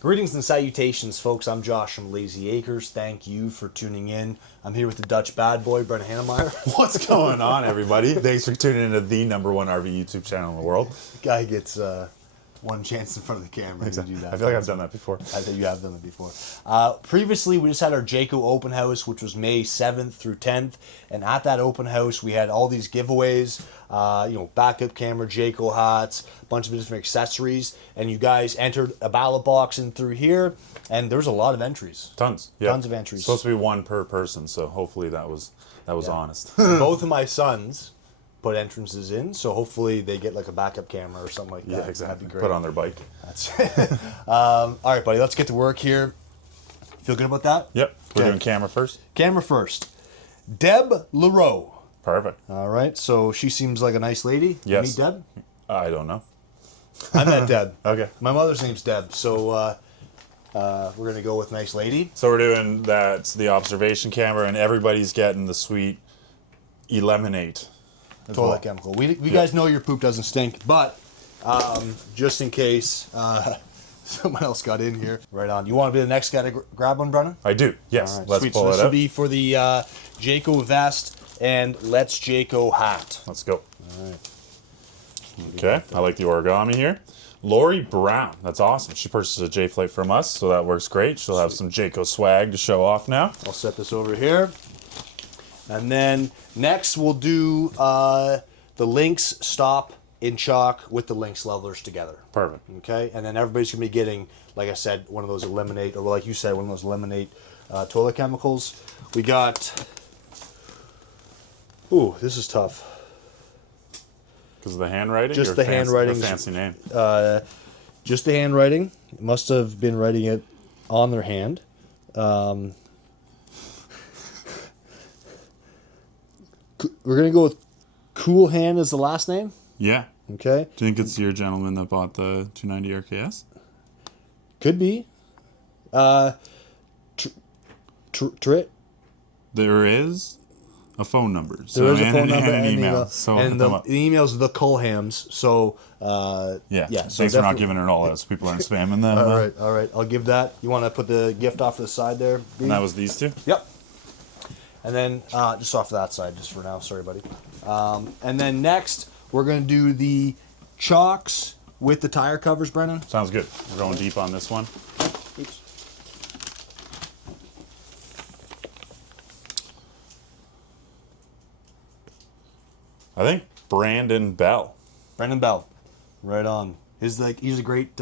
Greetings and salutations, folks. I'm Josh from Layzee Acres. Thank you for tuning in. I'm here with the Dutch bad boy, Brennan Hannemeyer. What's going on, everybody? Thanks for tuning into the #1 RV YouTube channel in the world. Guy gets one chance in front of the camera to do that. I feel like I've done that before. I think you have done it before. Previously, we just had our Jayco Open House, which was May 7th through 10th. And at that open house, we had all these giveaways, backup camera, Jayco hats, a bunch of different accessories. And you guys entered a ballot box in through here. And there was a lot of entries. Tons. Yeah. Tons of entries. Supposed to be one per person, so hopefully that was honest. Both of my sons put entrances in, so hopefully they get like a backup camera or something like that. Yeah, exactly. That'd be great. Put on their bike. That's all right, buddy. Let's get to work here. Feel good about that? Yep. We're Okay. doing camera first. Camera first. Deb Leroux. Perfect. All right. So she seems like a nice lady. You Yes. meet Deb? I don't know. I met Deb. Okay. My mother's name's Deb, so we're gonna go with nice lady. So we're doing the observation camera, and everybody's getting the sweet Eliminate. Toilet chemical. We guys know your poop doesn't stink, but just in case someone else got in here. Right on. You want to be the next guy to grab one, Brennan? I do. Yes. All right, Let's sweet. pull So it this up. will be for the Jayco vest and Let's Jayco hat. Let's go. All right. Okay. I like the origami here. Lori Brown. That's awesome. She purchased a J Flight from us, so that works great. She'll have some Jayco swag to show off now. I'll set this over here. And then next we'll do the Lynx stop in chalk with the Lynx levelers together. Perfect. Okay, and then everybody's gonna be getting, like I said, one of those Eliminate, or like you said, one of those Eliminate toilet chemicals. We got. Ooh, this is tough. Because of the handwriting? Just or the handwriting. Fancy name. Just the handwriting. Must have been writing it on their hand. We're gonna go with Cool Hand as the last name. Yeah. Okay, Do you think it's your gentleman that bought the 290 RKS? could be. There is a phone number. There is a phone number and an email. So and hit the them up. email's the Colhams. So Yeah. yeah. So Thanks for not definitely- giving it all out so people aren't spamming them. All right. I'll give that. You want to put the gift off to the side there? B? And that was these two? Yep. And then just off that side, just for now. Sorry, buddy. And then next, we're going to do the chalks with the tire covers, Brennan. Sounds good. We're going deep on this one. Oops. I think Brandon Bell. Brendan Bell. Right on. He's a great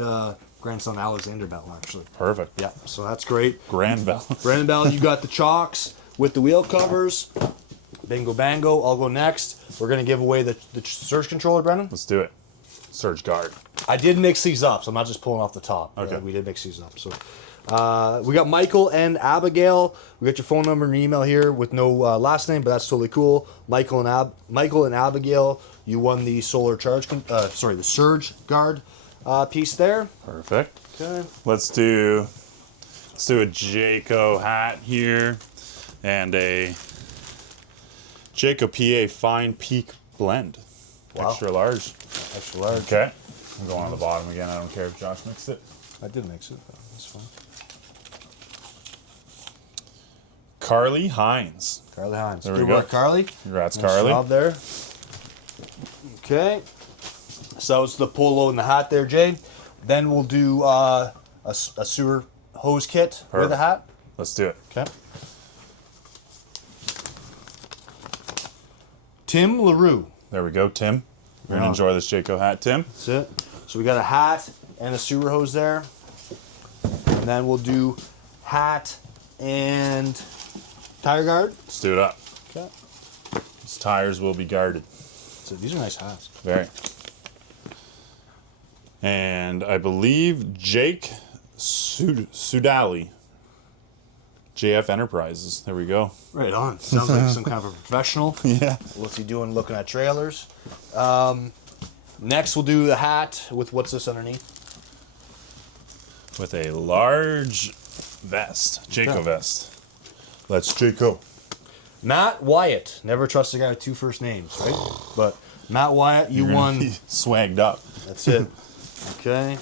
grandson, Alexander Bell, actually. Perfect. Yeah, so that's great. Grand Bell. Brandon Bell, you got the chalks with the wheel covers. Bingo bango. I'll go next. We're going to give away the surge controller, Brennan. Let's do it. Surge guard. I did mix these up, so I'm not just pulling off the top. Okay. We did mix these up. So we got Michael and Abigail. We got your phone number and email here with no last name, but that's totally cool. Michael and Abigail, you won the the surge guard piece there. Perfect. Okay. Let's do a Jayco hat here and a Jayco PA Fine Peak Blend. Wow. Extra large. Extra large. Okay. I'm going on the bottom again. I don't care if Josh mixed it. I did mix it. That's fine. Carly Hines. Carly Hines. There we Good go. work, Carly. Congrats, Nice Carly. job there. Okay. So it's the polo and the hat there, Jay. Then we'll do a sewer hose kit with Perfect. a hat. Let's do it. Okay. Tim LaRue. There we go, Tim. You're going Wow. to enjoy this Jayco hat, Tim. That's it. So we got a hat and a sewer hose there. And then we'll do hat and tire guard. Let's do it up. Okay. These tires will be guarded. So these are nice hats. Very. And I believe Jake Sudali. JF Enterprises. There we go. Right on. Sounds like some kind of a professional. Yeah. What's he doing looking at trailers? Next, we'll do the hat with what's this underneath? With a large vest. Jayco Okay. vest. Let's Jayco. Matt Wyatt. Never trust a guy with two first names, right? But Matt Wyatt, you won. Swagged up. That's it. Okay.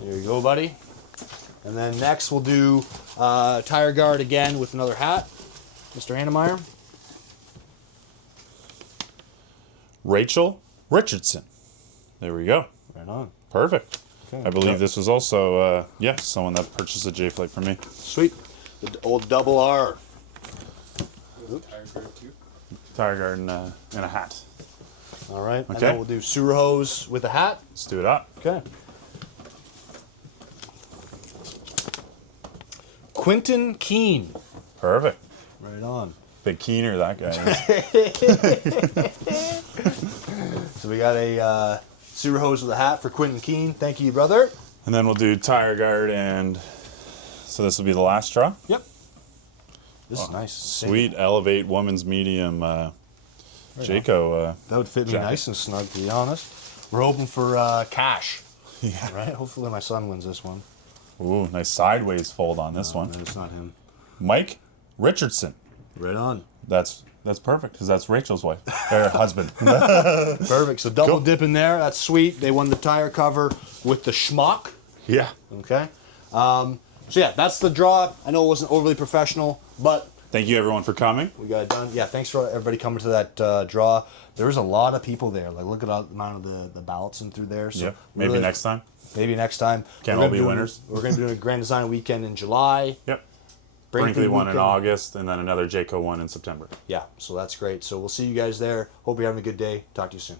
There you go, buddy. And then next we'll do tire guard again with another hat. Mr. Hannemeyer. Rachel Richardson. There we go. Right on. Perfect. Okay. I believe this was also, someone that purchased a J Flight from me. Sweet. The old double R. Tire guard and a hat. All right. Okay. And then we'll do sewer hose with a hat. Let's do it up. Okay. Quentin Keene. Perfect. Right on. Big keener, that guy is. So we got a sewer hose with a hat for Quentin Keene. Thank you, brother. And then we'll do tire guard, and so this will be the last draw. Yep. This is nice. Sweet Elevate Women's Medium Jayco. That would fit me jacket. nice and snug, to be honest. We're hoping for cash. Yeah. Right? Hopefully my son wins this one. Ooh, nice sideways fold on this one. No, it's not him. Mike Richardson. Right on. That's perfect because that's Rachel's wife or husband. Perfect. So double Cool. dip in there. That's sweet. They won the tire cover with the schmuck. Yeah. Okay. So yeah, that's the draw. I know it wasn't overly professional, but Thank you everyone for coming. we got it done. Yeah, thanks for everybody coming to that draw. There was a lot of people there. Like, look at the amount of the ballots in through there. So Yep. Maybe really- next time. Maybe next time. Can't We're all gonna be do- winners. We're going to do a Grand Design weekend in July. Yep. Brinkley one in weekend. August, and then another Jayco one in September. Yeah, so that's great. So we'll see you guys there. Hope you're having a good day. Talk to you soon.